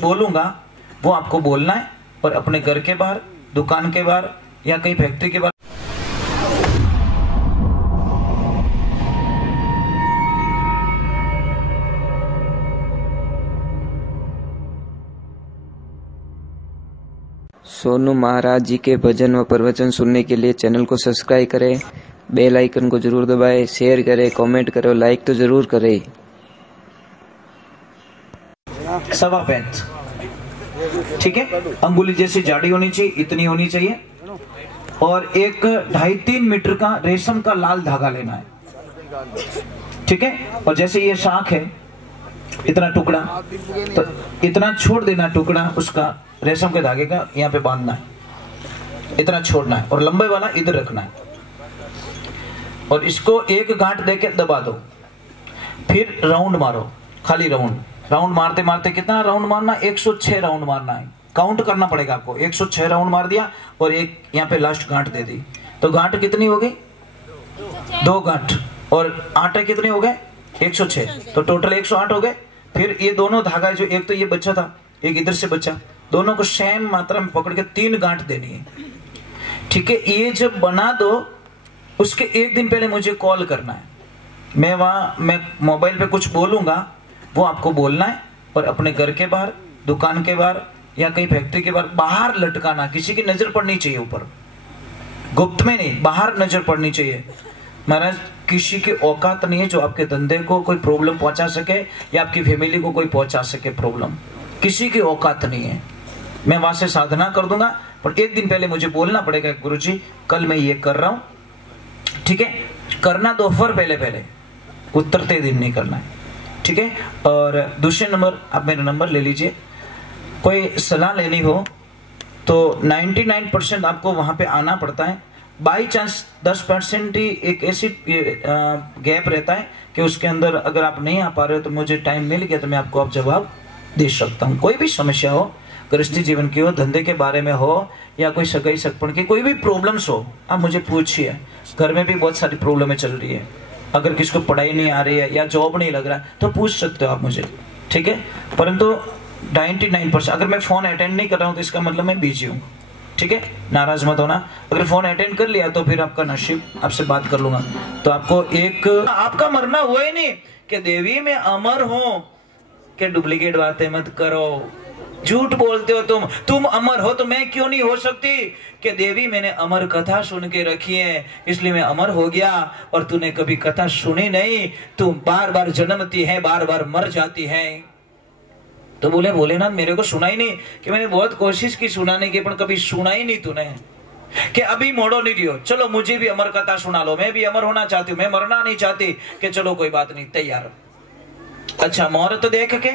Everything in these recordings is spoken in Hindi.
बोलूंगा वो आपको बोलना है, और अपने घर के बाहर, दुकान के बाहर या कहीं फैक्ट्री के बाहर। सोनू महाराज जी के भजन व प्रवचन सुनने के लिए चैनल को सब्सक्राइब करें, बेल आइकन को जरूर दबाएं, शेयर करें, कमेंट करें, लाइक तो जरूर करें। 1.25 इंच, ठीक है, अंगुली जैसी जाड़ी होनी चाहिए, इतनी होनी चाहिए, और एक 2.5-3 मीटर का रेशम का लाल धागा लेना है, ठीक है। और जैसे ये शाख है, इतना टुकड़ा, तो इतना छोड़ देना टुकड़ा उसका रेशम के धागे का, यहाँ पे बांधना है, इतना छोड़ना है, और लंबे वाला इधर रखना है, और इसको एक गांठ देके दबा दो। फिर राउंड मारो, खाली राउंड मारते मारते कितना राउंड मारना, 106 राउंड मारना है, काउंट करना पड़ेगा आपको। 106 राउंड मार दिया और एक यहाँ पे लास्ट गांठ दे दी, तो गांठ कितनी हो गई, 2 गांठ, और आटे कितने हो गए, 106, तो टोटल 108 हो गए। फिर ये दोनों धागा, जो एक तो ये बच्चा था, एक इधर से बच्चा, दोनों को सेम मात्रा में पकड़ के 3 गांठ देनी है, ठीक है। ये जब बना दो, उसके एक दिन पहले मुझे कॉल करना है। मैं मोबाइल पे कुछ बोलूंगा वो आपको बोलना है, और अपने घर के बाहर, दुकान के बाहर या कहीं फैक्ट्री के बाहर लटकाना, किसी की नजर पड़नी चाहिए ऊपर, गुप्त में नहीं, बाहर नजर पड़नी चाहिए। महाराज किसी की औकात नहीं है जो आपके धंधे को कोई प्रॉब्लम पहुंचा सके या आपकी फैमिली को कोई पहुंचा सके प्रॉब्लम, किसी की औकात नहीं है। मैं वहां से साधना कर दूंगा, पर एक दिन पहले मुझे बोलना पड़ेगा, गुरुजी कल मैं ये कर रहा हूं, ठीक है। करना दोपहर पहले, उतरते दिन नहीं करना है, ठीक है। और दूसरे नंबर, आप मेरा नंबर ले लीजिए, कोई सलाह लेनी हो तो 99% आपको वहां पे आना पड़ता है। बाई चांस 10% ही एक ऐसी गैप रहता है कि उसके अंदर अगर आप नहीं आ पा रहे हो तो मुझे टाइम मिल गया तो मैं आपको अब जवाब दे सकता हूँ। कोई भी समस्या हो, गृहस्थी जीवन की हो, धंधे के बारे में हो, या कोई सगाई सगपन की कोई भी प्रॉब्लम्स हो, आप मुझे पूछिए। घर में भी बहुत सारी प्रॉब्लमें चल रही है, अगर किसी को पढ़ाई नहीं आ रही है या जॉब नहीं लग रहा है तो पूछ सकते हो आप मुझे, ठीक है। परंतु 99%, अगर मैं फोन अटेंड नहीं कर रहा हूँ तो इसका मतलब मैं बिजी हूँ, ठीक है, नाराज मत होना। अगर फोन अटेंड कर लिया तो फिर आपका नसीब, आपसे बात कर लूंगा। तो आपको एक, आपका मरना हुआ ही नहीं कि देवी में अमर हो, कि डुप्लीकेट बातें मत करो, झूठ बोलते हो तुम अमर हो तो मैं क्यों नहीं हो सकती, कि देवी मैंने अमर कथा सुन के रखी है इसलिए मैं अमर हो गया, और तूने कभी कथा सुनी नहीं, तू बार बार जन्मती है, बार बार मर जाती है। तो बोले भोलेनाथ मेरे को सुना ही नहीं, कि मैंने बहुत कोशिश की सुनाने की पर कभी सुना ही नहीं तूने, कि अभी मोड़ो नहीं दियो, चलो मुझे भी अमर कथा सुना लो, मैं भी अमर होना चाहती हूँ, मैं मरना नहीं चाहती, कि चलो कोई बात नहीं, तैयार। अच्छा मुहूर्त देख के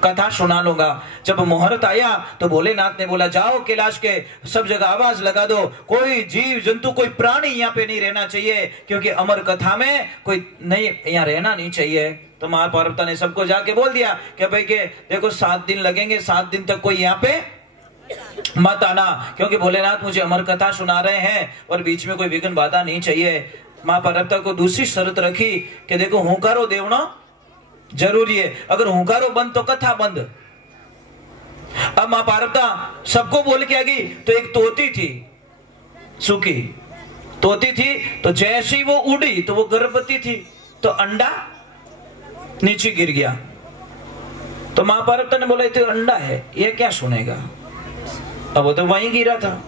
कथा सुना लूंगा। जब मुहूर्त आया तो भोलेनाथ ने बोला जाओ कैलाश के सब जगह आवाज लगा दो, कोई जीव जंतु कोई प्राणी यहाँ पे नहीं रहना चाहिए, क्योंकि अमर कथा में कोई नहीं यहाँ रहना नहीं चाहिए। तो मां पार्वती ने सबको जाके बोल दिया कि भाई के देखो 7 दिन लगेंगे, 7 दिन तक कोई यहाँ पे मत आना, क्योंकि भोलेनाथ मुझे अमर कथा सुना रहे हैं और बीच में कोई विघ्न बाधा नहीं चाहिए। मां पार्वती को दूसरी शर्त रखी कि देखो हुंकारो देवनो जरूरी है, अगर हुंकारो बंद तो कथा बंद। अब मां पार्वती सबको बोल के आ गई, तो एक तोती थी, सूखी तोती थी, तो जैसे ही वो उड़ी तो वो गर्भवती थी, तो अंडा नीचे गिर गया। तो मां पार्वती ने बोला तो अंडा है, ये क्या सुनेगा, अब वो तो वहीं गिरा था।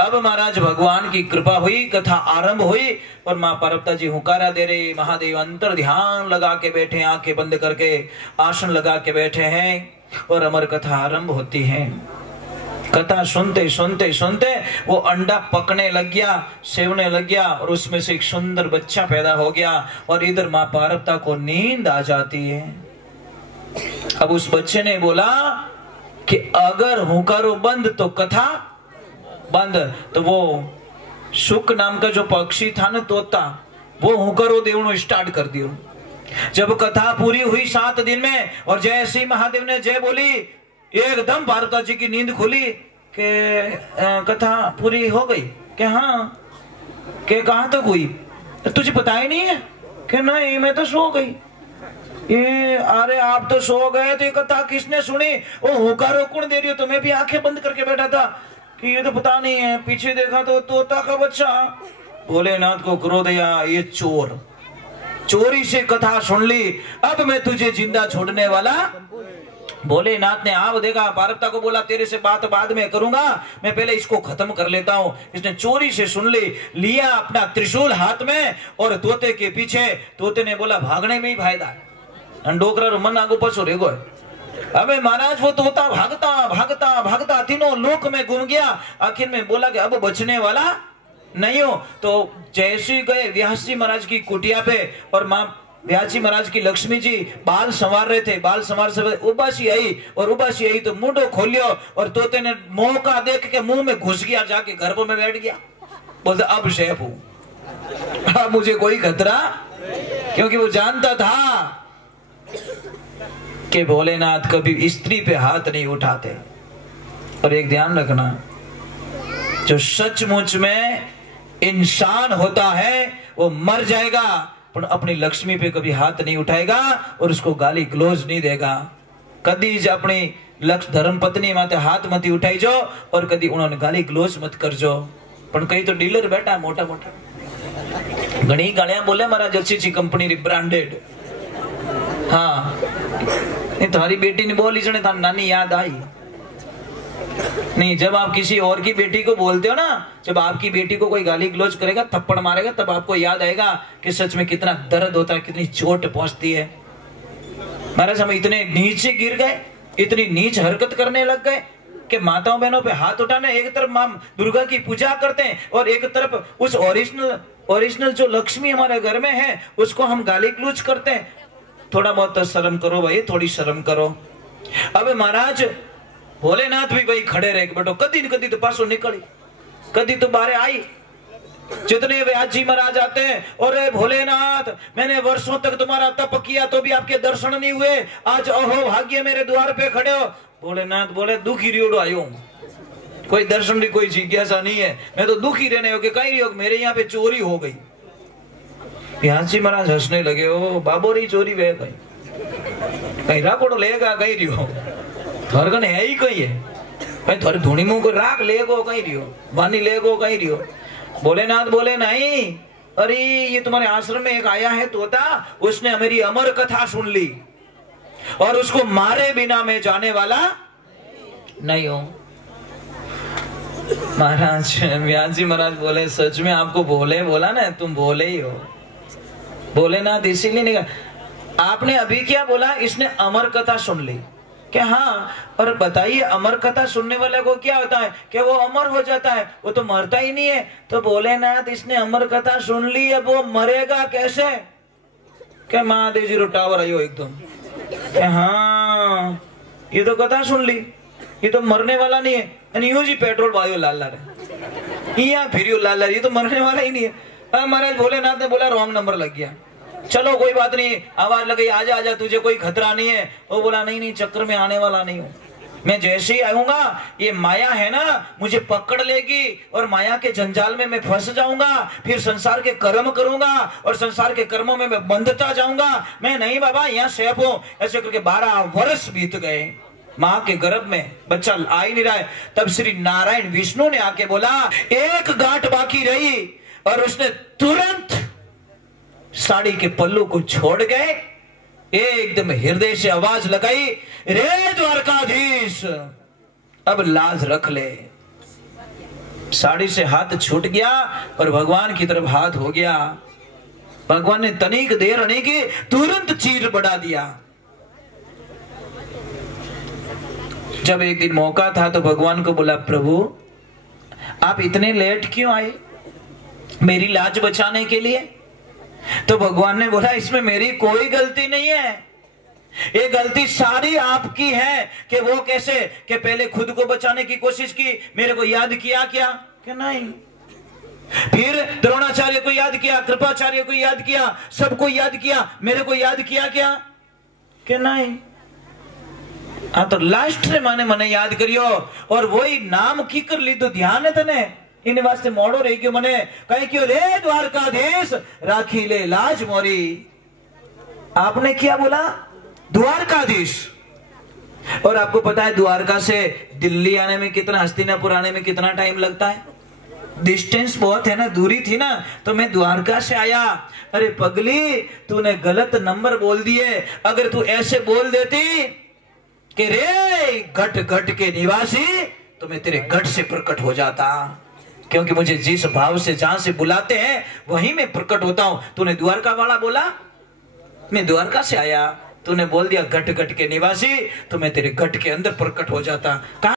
अब महाराज भगवान की कृपा हुई, कथा आरंभ हुई, और मां पार्वती जी हुंकारा दे रही, महादेव अंतर ध्यान लगा के बैठे, आंखें बंद करके आसन लगा के बैठे हैं, और अमर कथा आरंभ होती है। कथा सुनते सुनते सुनते वो अंडा पकने लग गया, सेवने लग गया, और उसमें से एक सुंदर बच्चा पैदा हो गया, और इधर मां पार्वती को नींद आ जाती है। अब उस बच्चे ने बोला कि अगर हुंकारो बंद तो कथा बंद। तो वो शुक नाम का जो पक्षी था ना, तोता, वो हुंकारो देवनो स्टार्ट कर दियो। जब कथा पूरी हुई 7 दिन में, और जैसे ही महादेव ने जय बोली, एकदम पार्वती जी की नींद खुली कि कथा पूरी हो गई, कि हाँ, कि कहां तक हुई, तुझे पता ही नहीं है, कि नहीं मैं तो सो गई। ये अरे आप तो सो गए थे, कथा किसने सुनी? ओ हुकारो कौन दे रही हो? तो मैं भी आंखें बंद करके बैठा था कि ये तो पता नहीं है। पीछे देखा तो तोता का बच्चा। भोलेनाथ को क्रोध आया, ये चोर, चोरी से कथा सुन ली, अब मैं तुझे जिंदा छोड़ने वाला। भोलेनाथ ने आप देखा, पार्वती को बोला तेरे से बात बाद में करूंगा, मैं पहले इसको खत्म कर लेता हूं। इसने चोरी से सुन ली, लिया अपना त्रिशूल हाथ में और तोते के पीछे। तोते ने बोला भागने में ही फायदा है, डोकरा मन आगो पछो रेगो है। अबे महाराज वो तोता भागता भागता भागता तीनों लोक में घूम गया। आखिर में बोला कि अब बचने वाला नहीं हो। तो जैसे गए व्यास जी महाराज की कुटिया पे, और मां व्यास जी महाराज की लक्ष्मी जी बाल संवार रहे थे। बाल संवार से उबासी आई, और उबासी आई तो मुंडो खोलियो, और तोते ने मौका देख के मुंह में घुस गया, जाके गर्भ में बैठ गया। बोलते अब शेफ हूं, अब मुझे कोई खतरा, क्योंकि वो जानता था कि भोलेनाथ कभी स्त्री पे हाथ नहीं उठाते। और एक ध्यान रखना, जो सचमुच में इंसान होता है वो मर जाएगा, पर अपनी लक्ष्मी पे कभी हाथ नहीं उठाएगा और उसको गाली ग्लोज नहीं देगा। कदी ज अपनी लक्ष्य धर्म पत्नी माते हाथ मत उठाई जो, और कदी उन्होंने गाली ग्लोज मत कर जो। पर कई तो डीलर बैठा मोटा मोटा घणी गालियां बोले मारा जर्सी ची कंपनी री ब्रांडेड। हाँ तुम्हारी बेटी ने बोली जने थारी नानी याद आई नहीं। जब आप किसी और की बेटी को बोलते हो ना, जब आपकी बेटी को कोई गाली गलौज करेगा, थप्पड़ मारेगा, तब आपको याद आएगा कि सच में कितना दर्द होता है, कितनी चोट पहुंचती है। महाराज हम इतने नीचे गिर गए, इतनी नीच हरकत करने लग गए कि माताओं बहनों पे हाथ उठाने, एक तरफ मां दुर्गा की पूजा करते हैं और एक तरफ उस ओरिजिनल जो लक्ष्मी हमारे घर में है उसको हम गाली गलौज करते हैं। थोड़ा बहुत तो शर्म करो भाई, थोड़ी शर्म करो। अब महाराज भोलेनाथ भी भाई खड़े रहे बेटो, कदी न कदी तो पासों निकली, कदी तो बारे आई। जितने व्यास जी महाराज आते हैं, और भोलेनाथ मैंने वर्षों तक तुम्हारा तप किया तो भी आपके दर्शन नहीं हुए, आज अहो भाग्य मेरे द्वार पे खड़े हो। भोलेनाथ बोले दुखी रियोड़ो आयो, कोई दर्शन की कोई जिज्ञासा नहीं है, मैं तो दुखी रहने हो कि कहीं योग मेरे यहाँ पे चोरी हो गई। व्यास जी महाराज हंसने लगे, ओ बाबोरी चोरी वे कहीं राकोड़ो लेगा कहीं रियो, थरगन है ही कहीं है भाई, थोड़ी धूनी मुंह को राख लेगो कहीं रियो, वानी लेगो कहीं रियो। भोलेनाथ बोले नहीं, अरे ये तुम्हारे आश्रम में एक आया है तोता, उसने मेरी अमर कथा सुन ली और उसको मारे बिना मैं जाने वाला नहीं हूं। महाराज व्यास जी महाराज बोले सच में आपको भोले बोला ना, तुम भोले ही हो। भोलेनाथ इसीलिए नहीं कहा, आपने अभी क्या बोला, इसने अमर कथा सुन ली कि हाँ, और बताइए अमर कथा सुनने वाले को क्या होता है कि वो अमर हो जाता है, वो तो मरता ही नहीं है। तो भोलेनाथ इसने अमर कथा सुन ली, अब वो मरेगा कैसे? क्या महादेव जी रो टावर आयो एकदम, हाँ ये तो कथा सुन ली, ये तो मरने वाला नहीं है। यूं जी पेट्रोल वायो लाल लाल यहाँ फिर लाल लाल, ये तो मरने वाला ही नहीं है। महाराज भोलेनाथ ने बोला रॉन्ग नंबर लग गया, चलो कोई बात नहीं, आवाज लगी आजा आजा तुझे कोई खतरा नहीं है। वो बोला नहीं नहीं चक्कर में आने वाला नहीं हूं मैं, जैसे ही आऊंगा ये माया है ना मुझे पकड़ लेगी और माया के जंजाल में मैं फंस जाऊंगा, फिर संसार के कर्म करूंगा और संसार के कर्मों में मैं बंधता जाऊंगा। मैं नहीं बाबा यहाँ सेफ हूं। ऐसे करके 12 वर्ष बीत गए, माँ के गर्भ में बच्चा आ ही नहीं रहा है। तब श्री नारायण विष्णु ने आके बोला एक गांठ बाकी रही, और उसने तुरंत साड़ी के पल्लू को छोड़ गए, एकदम हृदय से आवाज लगाई, रे द्वारकाधीश अब लाज रख ले। साड़ी से हाथ छूट गया और भगवान की तरफ हाथ हो गया। भगवान ने तनिक देर नहीं की, तुरंत चीर बढ़ा दिया। जब एक दिन मौका था तो भगवान को बोला प्रभु आप इतने लेट क्यों आए मेरी लाज बचाने के लिए? तो भगवान ने बोला इसमें मेरी कोई गलती नहीं है, ये गलती सारी आपकी है। कि वो कैसे कि पहले खुद को बचाने की कोशिश की, मेरे को याद किया क्या कि नहीं, फिर द्रोणाचार्य को याद किया, कृपाचार्य को याद किया, सबको याद किया, मेरे को याद किया क्या कि नहीं। हाँ तो लास्ट रे मने याद करियो, और वही नाम की कर ली तो ध्यान है तने, इन वास्ते मोड़ो रही क्यों मने कहीं क्यों रे द्वारकाधीश राखी ले लाज मोरी। आपने क्या बोला? द्वारकाधीश। और आपको पता है द्वारका से दिल्ली आने में कितना, हस्तिनापुर आने में कितना टाइम लगता है? डिस्टेंस बहुत है ना, दूरी थी ना, तो मैं द्वारका से आया। अरे पगली, तूने गलत नंबर बोल दिए। अगर तू ऐसे बोल देती कि रे घट घट के निवासी, तो मैं तेरे घट से प्रकट हो जाता, क्योंकि मुझे जिस भाव से जहां से बुलाते हैं वहीं मैं प्रकट होता हूं। तूने द्वारका वाला बोला, मैं द्वारका से आया। तूने बोल दिया घट घट के निवासी, तो मैं तेरे घट के अंदर प्रकट हो जाता।